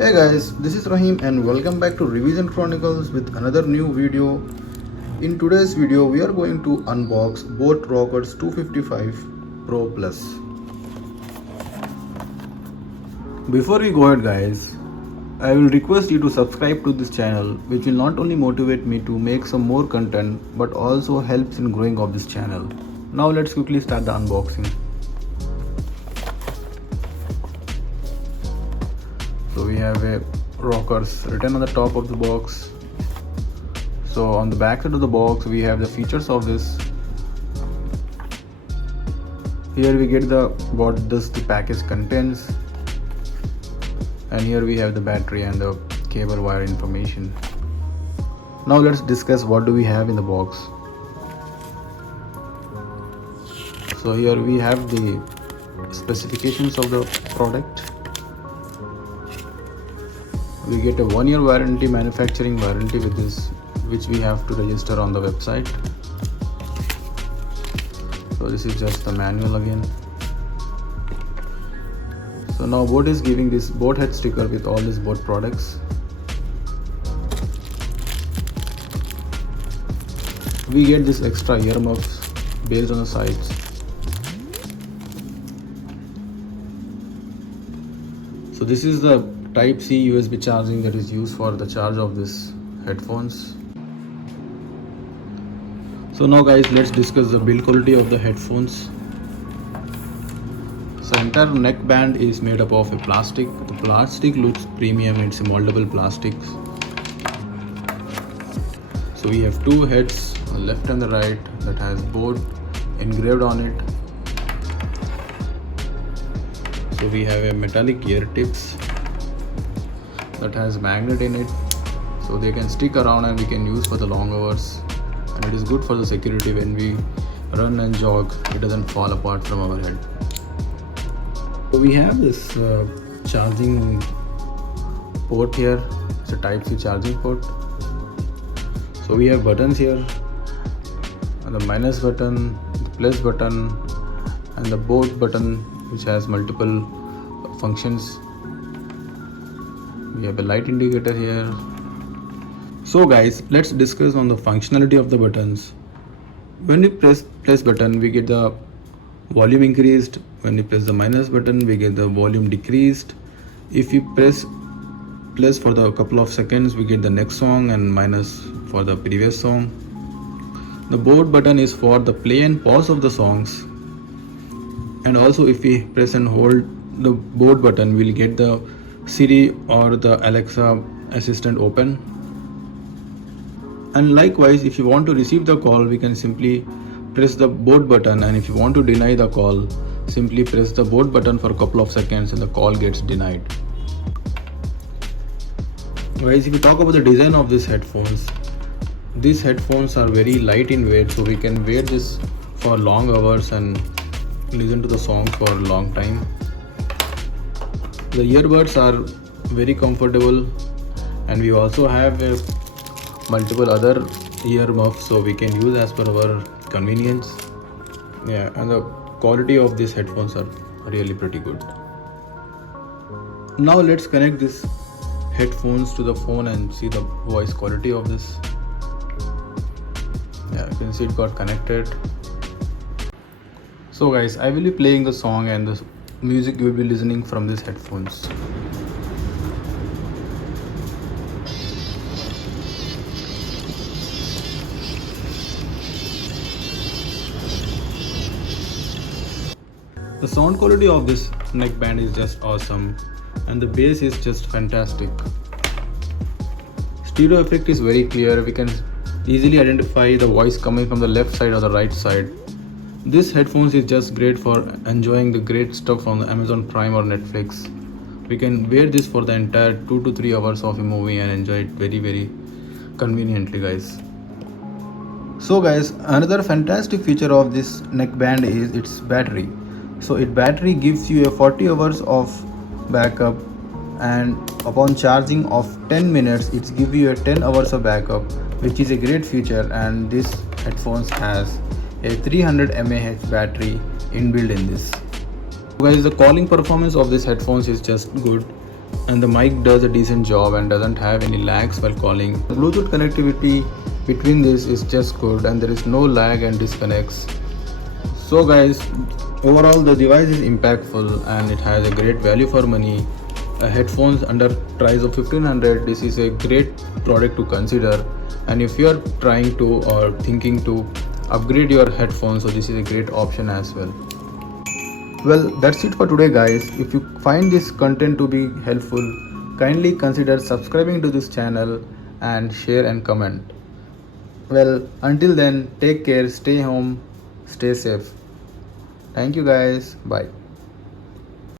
Hey guys, this is Raheem and welcome back to Reviews and Chronicles with another new video. In today's video, we are going to unbox Boat Rockerz 255 Pro Plus. Before we go ahead guys, I will request you to subscribe to this channel, which will not only motivate me to make some more content but also helps in growing of this channel. Now let's quickly start the unboxing. So we have a Rockerz written on the top of the box. So on the back side of the box we have the features of this. Here we get what does the package contains, and here we have the battery and the cable wire information. Now let's discuss what do we have in the box. So here we have the specifications of the product. We get a 1-year warranty, manufacturing warranty with this, which we have to register on the website. So this is just the manual again. So now Boat is giving this boat head sticker with all these boat products. We get this extra earmuffs based on the sides. So this is the Type-C USB charging that is used for the charge of this headphones. So now guys, let's discuss the build quality of the headphones. So entire neckband is made up of a plastic. The plastic looks premium, it's a moldable plastic. So we have two heads, the left and the right, that has Boat engraved on it. So we have a metallic ear tips that has magnet in it, so they can stick around and we can use for the long hours, and it is good for the security. When we run and jog, it doesn't fall apart from our head. So we have this charging port here. It's a Type-C charging port. So we have buttons here, and the minus button, the plus button, and the Boat button, which has multiple functions. We have a light indicator here. So guys, let's discuss on the functionality of the buttons. When we press plus button, we get the volume increased. When we press the minus button, we get the volume decreased. If you press plus for the couple of seconds, we get the next song, and minus for the previous song. The Boat button is for the play and pause of the songs. And also if we press and hold the Boat button, we'll get the Siri or the Alexa assistant open. And likewise, if you want to receive the call, we can simply press the Boat button, and if you want to deny the call, simply press the Boat button for a couple of seconds and the call gets denied. Guys, if you talk about the design of these headphones are very light in weight, so we can wear this for long hours and listen to the song for a long time. The earbuds are very comfortable, and we also have multiple other earmuffs, so we can use as per our convenience. Yeah, and the quality of these headphones are really pretty good. Now let's connect these headphones to the phone and see the voice quality of this. Yeah, you can see it got connected. So guys, I will be playing the song and the music you will be listening from these headphones. The sound quality of this neckband is just awesome, and the bass is just fantastic. Stereo effect is very clear. We can easily identify the voice coming from the left side or the right side. This headphones is just great for enjoying the great stuff on the Amazon Prime or Netflix. We can wear this for the entire 2 to 3 hours of a movie and enjoy it very conveniently, guys. So guys, another fantastic feature of this neckband is its battery. So its battery gives you a 40 hours of backup, and upon charging of 10 minutes it gives you a 10 hours of backup, which is a great feature. And this headphones has a 300 mAh battery inbuilt in this. Guys, the calling performance of these headphones is just good, and the mic does a decent job and doesn't have any lags while calling. The Bluetooth connectivity between this is just good and there is no lag and disconnects. So guys, overall the device is impactful and it has a great value for money. Headphones under price of 1500, this is a great product to consider, and if you are trying to or thinking to upgrade your headphones, so this is a great option as well. Well, that's it for today guys. If you find this content to be helpful, kindly consider subscribing to this channel and share and comment. Well, until then, take care, stay home, stay safe. Thank you guys, bye.